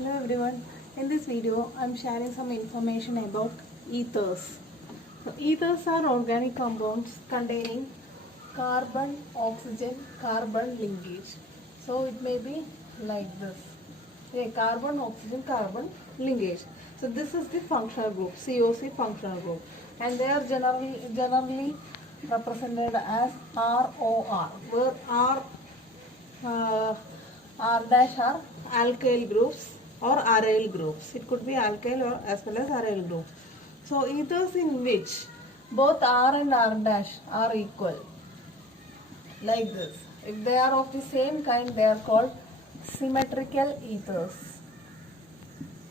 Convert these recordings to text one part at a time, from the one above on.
Hello everyone. In this video, I am sharing some information about ethers. So, ethers are organic compounds containing carbon, oxygen, carbon linkage. So, it may be like this. Okay, carbon, oxygen, carbon linkage. So, this is the functional group, COC functional group, and they are generally represented as ROR, where uh, R dash are alkyl groups or aryl groups. It could be alkyl or as well as aryl groups. So ethers in which both R and R dash are equal, like this. If they are of the same kind, they are called symmetrical ethers.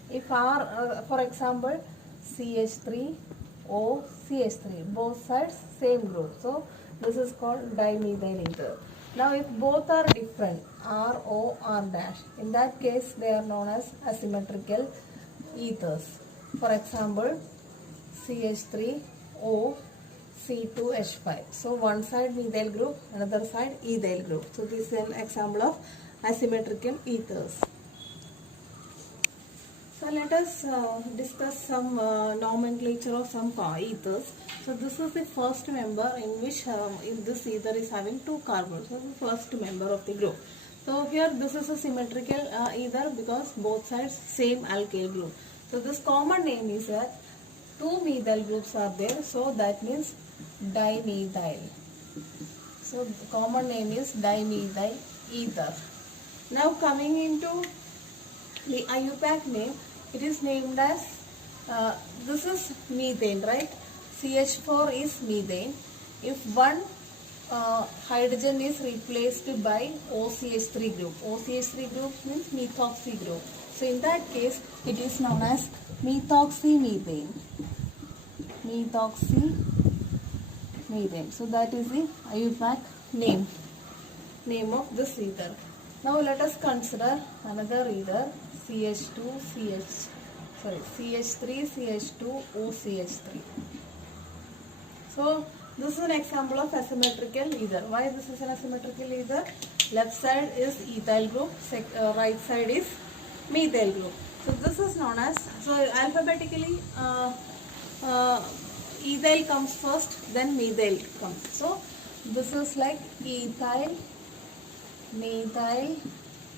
If R, for example, CH3O, CH3, both sides same group. So this is called dimethyl ether. Now if both are different, R, O, R dash, in that case they are known as asymmetrical ethers. For example, CH3O, C2H5. So one side methyl group, another side ethyl group. So this is an example of asymmetrical ethers. So let us discuss some nomenclature of some ethers. So this is the first member in which in this ether is having two carbons. So the first member of the group. So here this is a symmetrical ether because both sides same alkyl group. So this common name is that two methyl groups are there. So that means dimethyl. So the common name is dimethyl ether. Now coming into the IUPAC name, it is named as, this is methane, right? CH4 is methane. If one hydrogen is replaced by OCH3 group, OCH3 group means methoxy group. So in that case, it is known as methoxymethane. Methoxymethane. So that is the IUPAC name of this ether. Now let us consider another ether, CH3, CH2, OCH3. So this is an example of asymmetrical ether. Why this is an asymmetrical ether? Left side is ethyl group, right side is methyl group. So this is known as, so alphabetically ethyl comes first, then methyl comes. So this is like ethyl, methyl,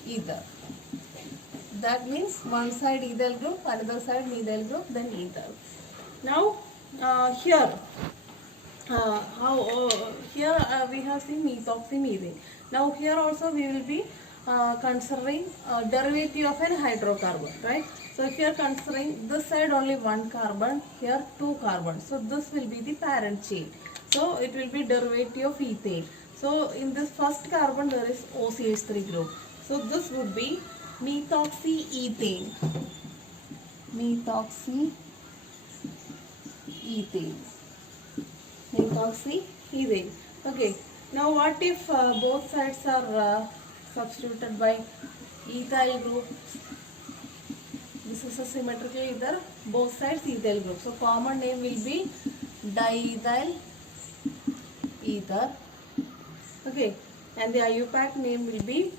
ether. That means one side ethyl group, another side methyl group, then ether. Now here we have seen methoxymethane. Now here also we will be considering derivative of an hydrocarbon, right? So if you are considering this side only one carbon, here two carbons. So this will be the parent chain. So it will be derivative of ethane. So in this first carbon there is OCH3 group. So this would be methoxyethane. Methoxyethane. Okay. Now what if both sides are substituted by ethyl group? This is a symmetrical ether. Both sides ethyl group. So common name will be diethyl ether. Okay. And the IUPAC name will be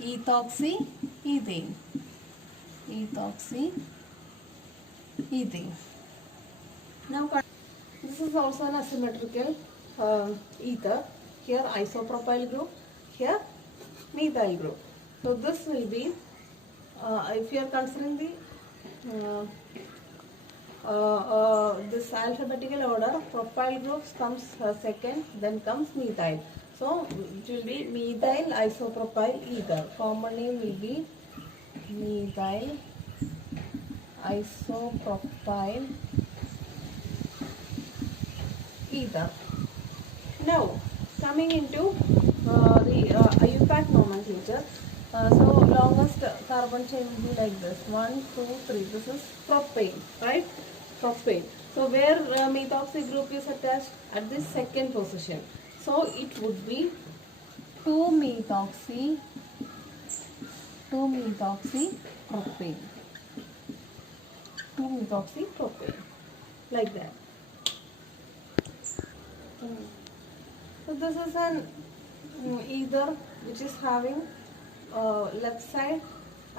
ethoxyethane. Now this is also an asymmetrical ether. Here isopropyl group, here methyl group. So this will be, if you are considering the this alphabetical order, propyl groups comes second, then comes methyl. So it will be methyl isopropyl ether. Common name will be methyl isopropyl ether. Now coming into the IUPAC nomenclature. So longest carbon chain will be like this, 1, 2, 3. This is propane, right? Propane. So where methoxy group is attached? At the second position. So it would be 2-methoxy propane. 2-methoxy propane. Like that. So this is an ether which is having left side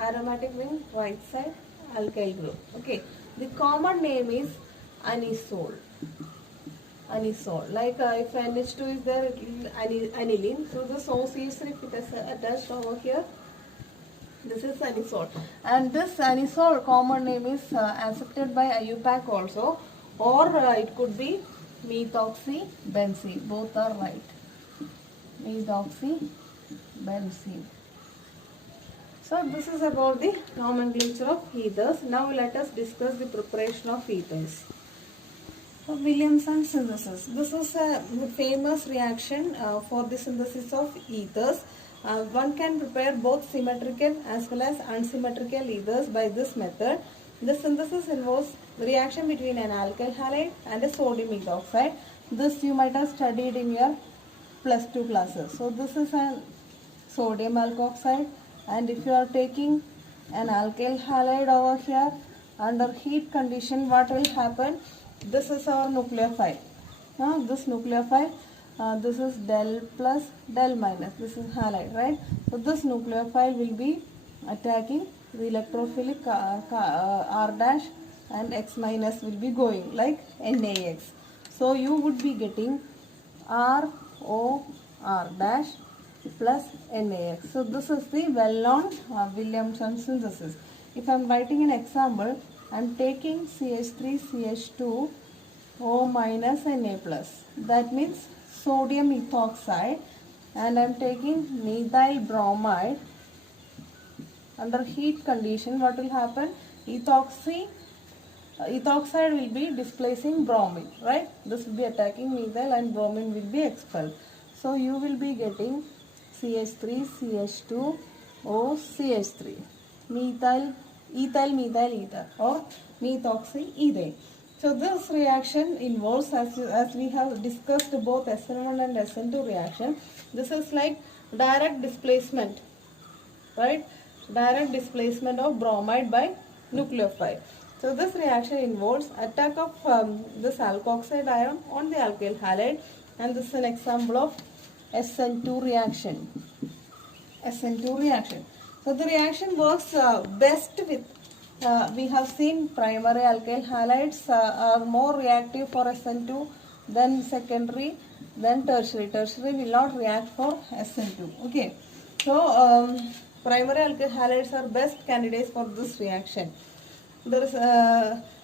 Aromatic means right side alkyl group. Okay. The common name is anisole. Anisole. Like if NH2 is there, it will aniline. So this OCH3 if it is attached over here, this is anisole. And this anisole common name is accepted by IUPAC also, or it could be methoxybenzene. Both are right. Methoxybenzene. So this is about the nomenclature of ethers. Now let us discuss the preparation of ethers. So Williamson synthesis. This is a famous reaction for the synthesis of ethers. One can prepare both symmetrical as well as unsymmetrical ethers by this method. The synthesis involves the reaction between an alkyl halide and a sodium ethoxide. This you might have studied in your +2 classes. So this is a sodium alkoxide, and if you are taking an alkyl halide over here under heat condition, what will happen? This is our nucleophile. This nucleophile, this is del plus del minus. This is halide, right? So this nucleophile will be attacking the electrophilic R dash, and X minus will be going like NaX. So you would be getting ROR dash plus NaX. So this is the well-known Williamson synthesis. If I am writing an example, I am taking CH3CH2 O minus Na plus. That means sodium ethoxide, and I am taking methyl bromide. Under heat condition, what will happen? Ethoxide will be displacing bromine, right? This will be attacking methyl and bromine will be expelled. So you will be getting CH3CH2 O CH3 methyl ether or methoxyethane. So this reaction involves, as we have discussed both SN1 and SN2 reaction, this is like direct displacement, right? Direct displacement of bromide by nucleophile. So this reaction involves attack of this alkoxide ion on the alkyl halide, and this is an example of SN2 reaction. SN2 reaction. So the reaction works best with, we have seen primary alkyl halides are more reactive for SN2 than secondary, then tertiary. Tertiary will not react for SN2. Okay. So primary alkyl halides are best candidates for this reaction. There is,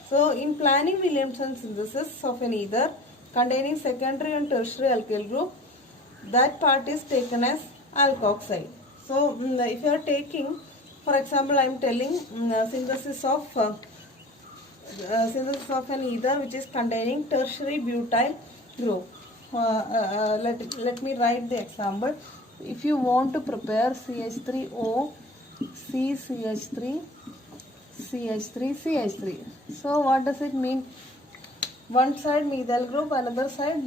so in planning Williamson synthesis of an ether containing secondary and tertiary alkyl group, that part is taken as alkoxide. So if you are taking, for example, I am telling synthesis of an ether which is containing tertiary butyl group. Let me write the example. If you want to prepare CH3O, CCH3, CH3, CH3. So what does it mean? One side methyl group, another side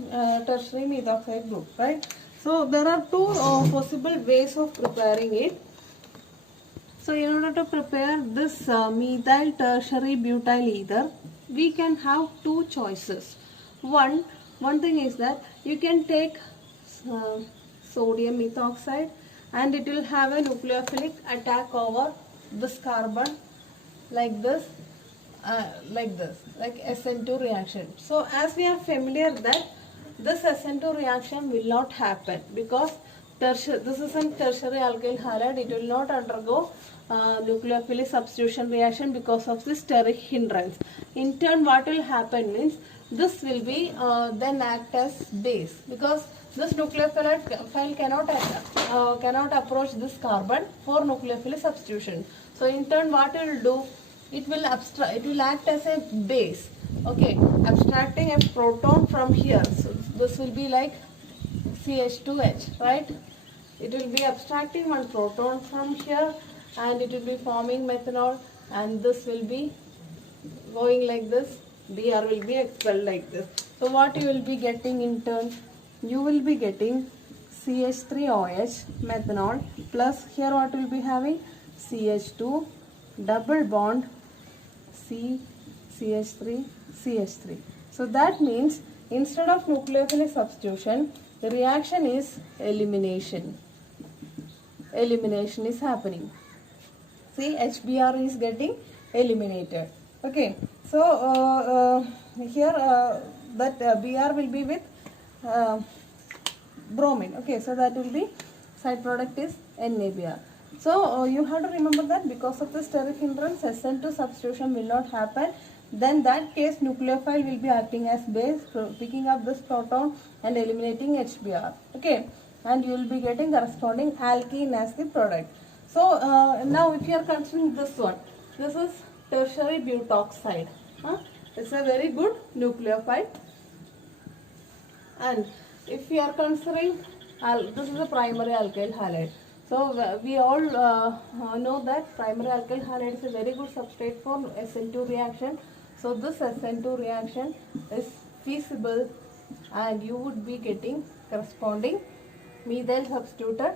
tertiary methoxide group, right? So there are two possible ways of preparing it. So in order to prepare this methyl tertiary butyl ether, we can have two choices. One thing is that you can take sodium methoxide, and it will have a nucleophilic attack over this carbon like this, like SN2 reaction. So as we are familiar that this SN2 reaction will not happen because this is a tertiary alkyl halide. It will not undergo nucleophilic substitution reaction because of this steric hindrance. In turn, what will happen means this will be then act as base, because this nucleophile cannot approach this carbon for nucleophilic substitution. So in turn, what it will do? It will act as a base. Okay, abstracting a proton from here. So this will be like CH2H, right? It will be abstracting one proton from here, and it will be forming methanol, and this will be going like this. Br will be expelled like this. So what you will be getting in turn? You will be getting CH3OH methanol plus here what will be having? CH2 double bond CH3 CH3. So that means instead of nucleophilic substitution, the reaction is elimination. Elimination is happening. See, HBr is getting eliminated. Okay, so here that Br will be with bromine. Okay, so that will be side product is NaBr. So you have to remember that because of the steric hindrance, SN2 substitution will not happen. Then that case nucleophile will be acting as base, picking up this proton and eliminating HBr. Okay, and you will be getting corresponding alkene as the product. So now if you are considering this one, this is tertiary butoxide. It's a very good nucleophile. And if we are considering, this is a primary alkyl halide. So we all know that primary alkyl halide is a very good substrate for SN2 reaction. So this SN2 reaction is feasible and you would be getting corresponding methyl substituted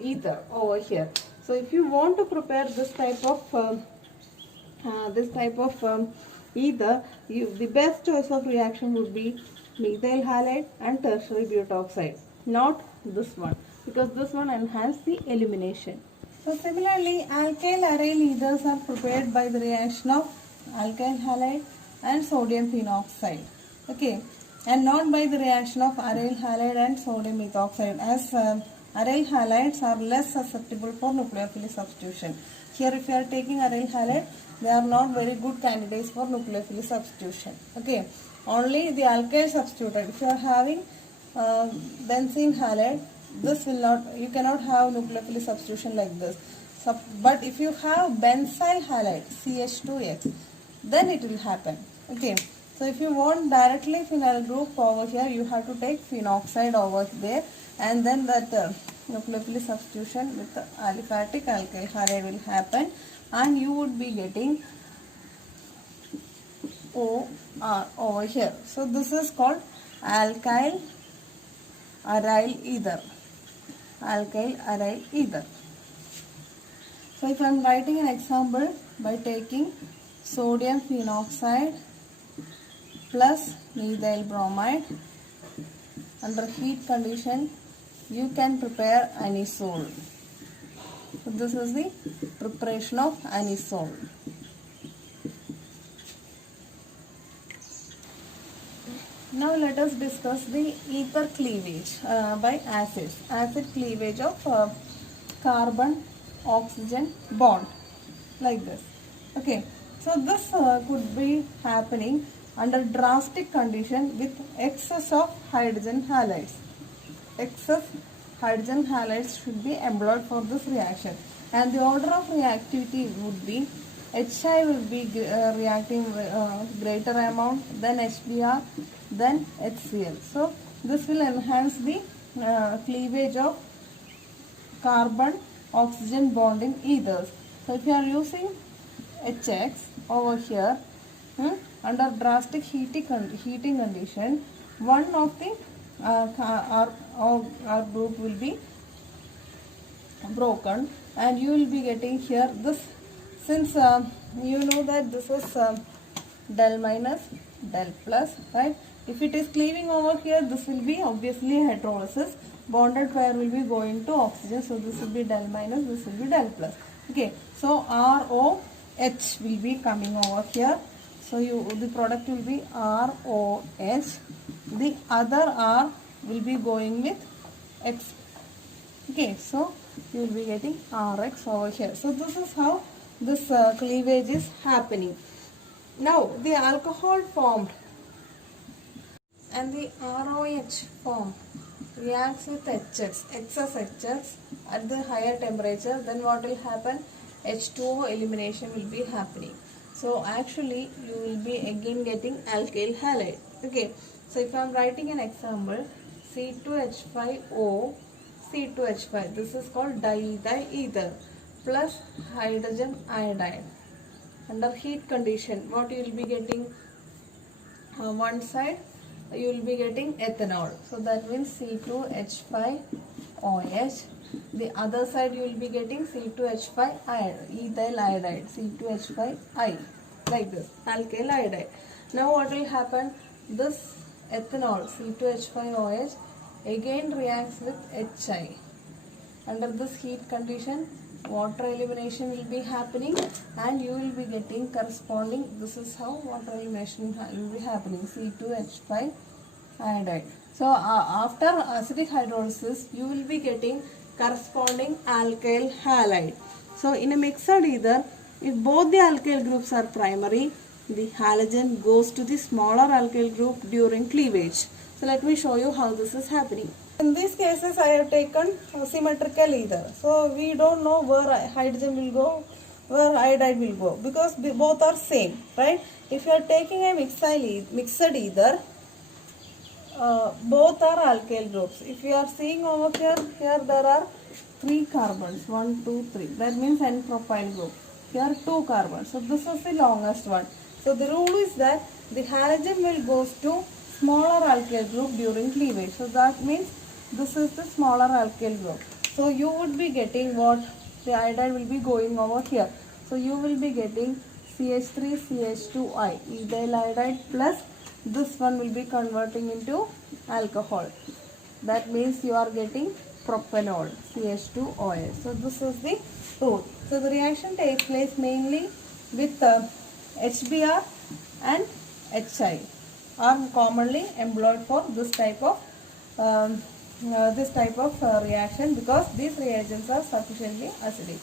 ether over here. So if you want to prepare this type of ether, the best choice of reaction would be methyl halide and tertiary butoxide, not this one, because this one enhances the elimination. So similarly, alkyl aryl ethers are prepared by the reaction of alkyl halide and sodium phenoxide. Okay, and not by the reaction of aryl halide and sodium ethoxide, as aryl halides are less susceptible for nucleophilic substitution. Here if you are taking aryl halide, they are not very good candidates for nucleophilic substitution. Okay, only the alkyl substituted. If you are having benzene halide, this will not, you cannot have nucleophilic substitution like this. But if you have benzyl halide, CH2X, then it will happen. Okay, so if you want directly phenyl group over here, you have to take phenoxide over there, and then that nucleophilic substitution with the aliphatic alkyl halide will happen, and you would be getting OR over here. So this is called alkyl aryl ether. Alkyl aryl ether. So if I am writing an example by taking sodium phenoxide plus methyl bromide, under heat condition you can prepare anisole. So this is the preparation of anisole. Now let us discuss the ether cleavage by acids. Acid cleavage of carbon oxygen bond, like this. Okay, so this could be happening under drastic condition with excess of hydrogen halides. Excess hydrogen halides should be employed for this reaction, and the order of reactivity would be HI will be reacting greater amount, then HBr, then HCl. So this will enhance the cleavage of carbon oxygen bonding ethers. So if you are using HX over here, under drastic heating condition, one of the R group will be broken, and you will be getting here this, since you know that this is del minus del plus, right? If it is cleaving over here, this will be obviously hydrolysis. Bonded pair will be going to oxygen, so this will be del minus, this will be del plus. Okay, so ROH will be coming over here. So the product will be ROH. The other R will be going with X. Okay, so you will be getting RX over here. So this is how this cleavage is happening. Now the alcohol formed and the ROH formed reacts with HX, excess HX at the higher temperature, then what will happen? H2O elimination will be happening. So actually you will be again getting alkyl halide. Okay, so if I am writing an example, C2H5O, C2H5, this is called diethyl ether plus hydrogen iodide. Under heat condition, what you will be getting? One side you will be getting ethanol, so that means C2H5OH. The other side you will be getting C2H5 ethyl iodide, C2H5I, like this, alkyl iodide. Now what will happen? This ethanol, C2H5OH, again reacts with HI. Under this heat condition, water elimination will be happening, and you will be getting corresponding. This is how water elimination will be happening. C2H5 iodide. So after acidic hydrolysis, you will be getting corresponding alkyl halide. So in a mixed ether, if both the alkyl groups are primary, the halogen goes to the smaller alkyl group during cleavage. So let me show you how this is happening. In these cases, I have taken symmetrical ether. So we don't know where hydrogen will go, where iodide will go, because both are same, right? If you are taking a mixed ether, both are alkyl groups. If you are seeing over here, there are 3 carbons, 1, 2, 3. That means N-propyl group. Here 2 carbons. So this is the longest one. So the rule is that the halogen will go to smaller alkyl group during cleavage. So that means this is the smaller alkyl group. So you would be getting what? The iodide will be going over here. So you will be getting CH3, CH2I, ethyl iodide, plus this one will be converting into alcohol. That means you are getting propanol, CH2OH. So this is the rule. So the reaction takes place mainly with HBr and HI are commonly employed for this type of reaction, because these reagents are sufficiently acidic.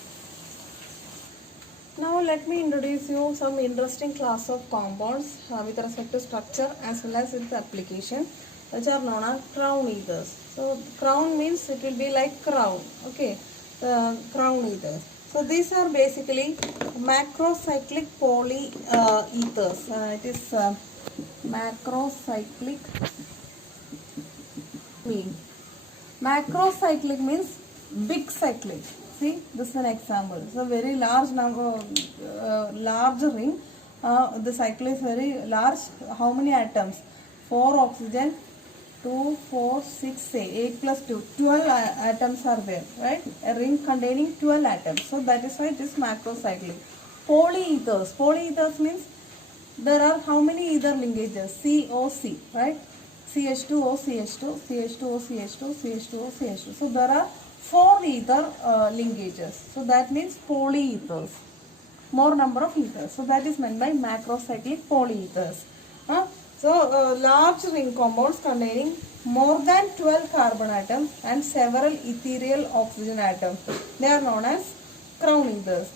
Now let me introduce you some interesting class of compounds with respect to structure as well as its application, which are known as crown ethers. So crown means it will be like crown, okay, crown ethers. So these are basically macrocyclic poly ethers. It is macrocyclic mean. Macrocyclic means big cyclic. See, this is an example. It's a very large number, large ring. The cycle is very large. How many atoms? 4 oxygen, 2, 4, 6, 8 plus 2. 12 atoms are there, right? A ring containing 12 atoms. So that is why it is macrocyclic. Polyethers. Polyethers means there are how many ether linkages? COC, right? CH2O, CH2, CH2O, CH2, CH2O, CH2. So there are 4 ether linkages. So that means polyethers. More number of ethers. So that is meant by macrocyclic polyethers. So large ring compounds containing more than 12 carbon atoms and several ethereal oxygen atoms. They are known as crown ethers.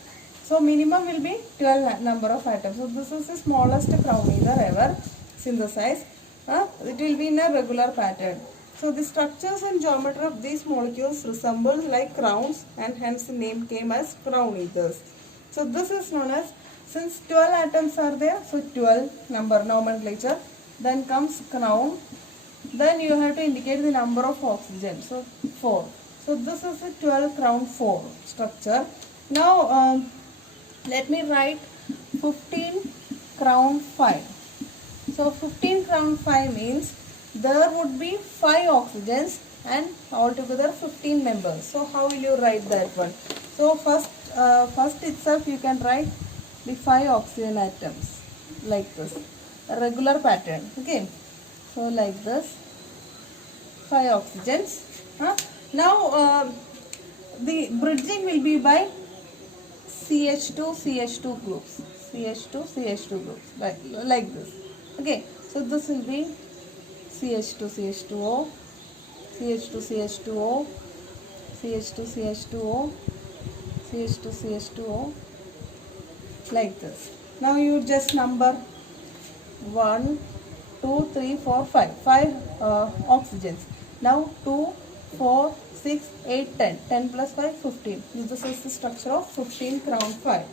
So minimum will be 12 number of atoms. So this is the smallest crown ether ever synthesized. It will be in a regular pattern. So the structures and geometry of these molecules resembles like crowns, and hence the name came as crown ethers. So this is known as, since 12 atoms are there, so 12 number nomenclature. Then comes crown. Then you have to indicate the number of oxygen. So 4. So this is a 12 crown 4 structure. Now let me write 15 crown 5. So 15 crown 5 means there would be 5 oxygens and altogether 15 members. So how will you write that one? So first itself you can write the 5 oxygen atoms like this, a regular pattern, okay. So like this, 5 oxygens. Now the bridging will be by CH2 groups, CH2 groups, like this, okay. So this will be CH2O, CH2CH2O, CH2CH2O, CH2CH2O, like this. Now you just number 1, 2, 3, 4, 5. 5 oxygens. Now 2, 4, 6, 8, 10. 10 plus 5, 15. This is the structure of 15 crown 5.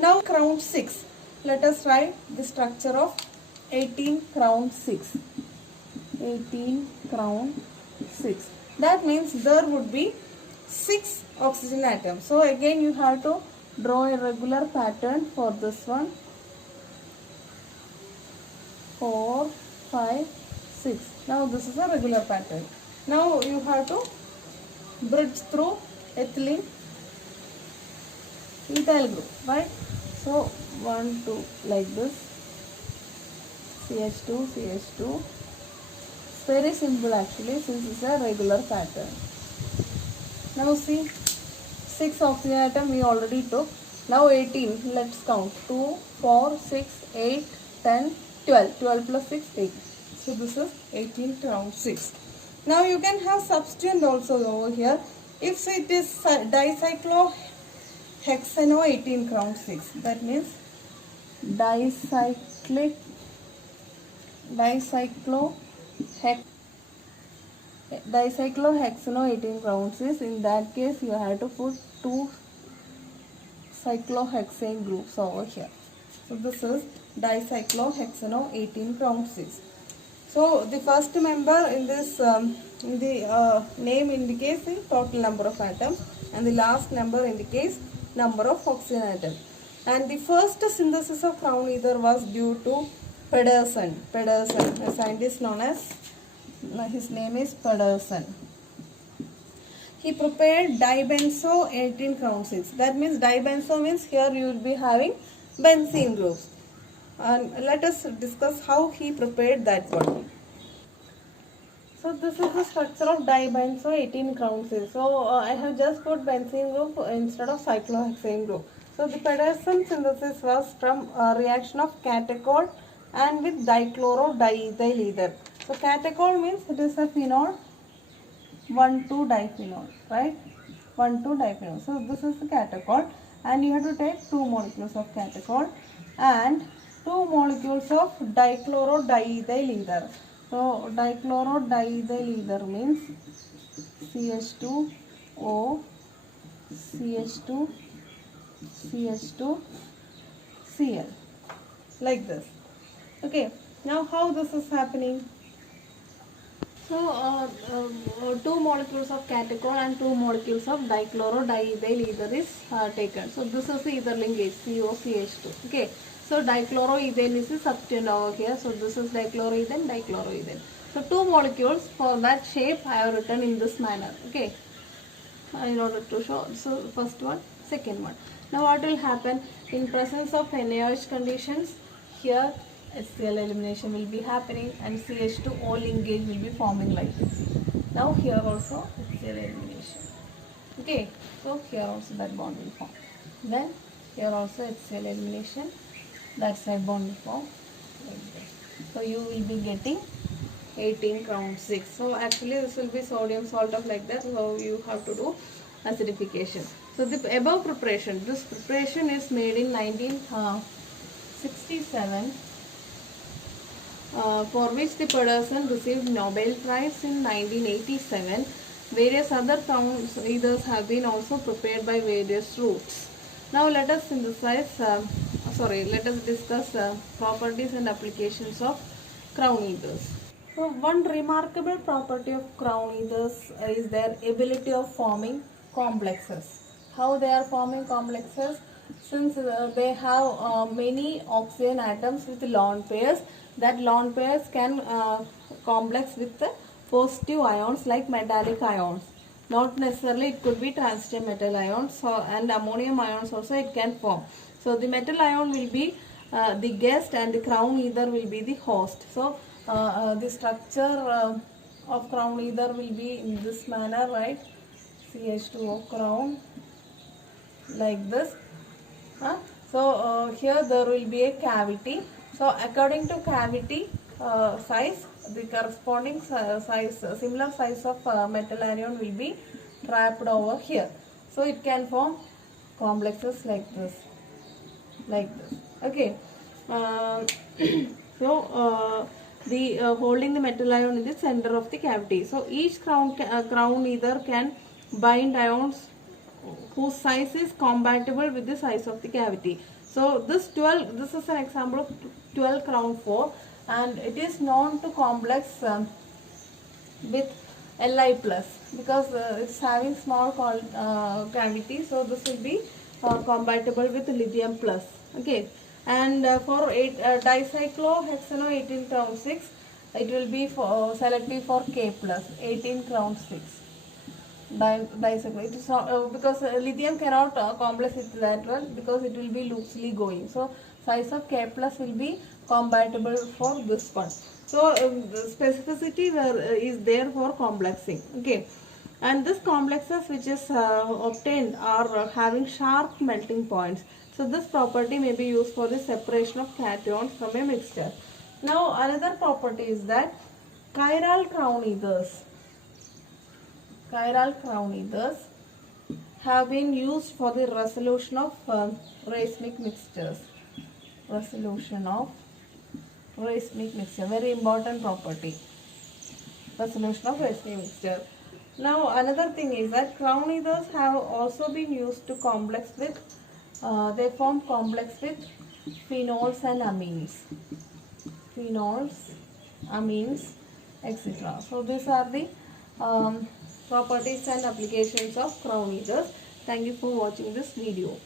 Now crown 6. Let us write the structure of 18 crown 6. 18 crown 6. That means there would be 6 oxygen atoms. So again you have to draw a regular pattern for this one. 4, 5, 6. Now this is a regular pattern. Now you have to bridge through ethylene ethyl group, right? So 1, 2 like this. CH2, CH2. It's very simple actually, since it's a regular pattern. Now see, 6 oxygen atom we already took. Now 18. Let's count. 2, 4, 6, 8, 10, 12. 12 plus 6, 8. So this is 18 round 6. Now you can have substituent also over here. If it is dicyclohexano 18 round 6. That means dicyclohexano 18 rounds is, in that case you have to put 2 cyclohexane groups over here. So this is dicyclohexano 18 round 6. So the first member in this name indicates the total number of atoms, and the last number indicates number of oxygen atoms. And the first synthesis of crown ether was due to Pedersen, a scientist known as, his name is Pedersen. He prepared dibenzo 18 crown 6. That means dibenzo means here you will be having benzene groups. And let us discuss how he prepared that one. So this is the structure of dibenzo 18 crown 6. So I have just put benzene group instead of cyclohexane group. So the Pedersen synthesis was from a reaction of catechol and with dichlorodiethyl ether. So catechol means it is a phenol, 1,2-diphenol, right? 1,2-diphenol. So this is the catechol, and you have to take 2 molecules of catechol and 2 molecules of dichlorodiethyl ether. So dichlorodiethyl ether means CH2O, CH2, CH2, Cl, like this. Okay, now how this is happening? So 2 molecules of catechol and 2 molecules of dichlorodiethyl ether is taken. So this is the ether linkage COCH2. Okay, so dichloroethane is the substituent over here. So this is dichloroethane, dichloroethane. So 2 molecules for that shape I have written in this manner. Okay, in order to show. So first one, second one. Now what will happen in presence of NaOH conditions? Here HCl elimination will be happening and CH2O linkage will be forming like this. Now here also HCl elimination. Okay, so here also that bond will form. Then here also HCl elimination, that side bond will form like this. So you will be getting 18 round 6. So actually this will be sodium salt of like that. So you have to do acidification. So the above preparation, this preparation is made in 1967. For which the Pedersen received Nobel Prize in 1987. Various other crown ethers have been also prepared by various routes. Now let us discuss properties and applications of crown ethers. So one remarkable property of crown ethers is their ability of forming complexes. How they are forming complexes? Since they have many oxygen atoms with lone pairs, that lone pairs can complex with the positive ions like metallic ions. Not necessarily, it could be transition metal ions and ammonium ions also it can form. So the metal ion will be the guest and the crown ether will be the host. So the structure of crown ether will be in this manner, right? CH2O crown like this. So here there will be a cavity. So according to cavity size, the corresponding size, similar size of metal ion will be trapped over here. So it can form complexes like this, Okay. The holding the metal ion in the center of the cavity. So each crown ether can bind ions whose size is compatible with the size of the cavity. So this is an example of 12 crown 4, and it is known to complex with Li plus because it's having small cavity. So this will be compatible with lithium plus. Okay, and for dicyclohexano 18 crown 6, it will be selective for K plus 18 crown 6. Dicycle. It is not, because lithium cannot complex it that well because it will be loosely going. So size of K plus will be compatible for this one. So specificity is there for complexing. Okay. And this complexes which is obtained are having sharp melting points. So this property may be used for the separation of cations from a mixture. Now another property is that chiral crown ethers have been used for the resolution of racemic mixtures. Resolution of racemic mixture, very important property. Resolution of racemic mixture. Now another thing is that crown ethers have also been used to complex with, they form complex with phenols and amines. Phenols, amines, etc. So these are the properties and applications of crown ethers. Thank you for watching this video.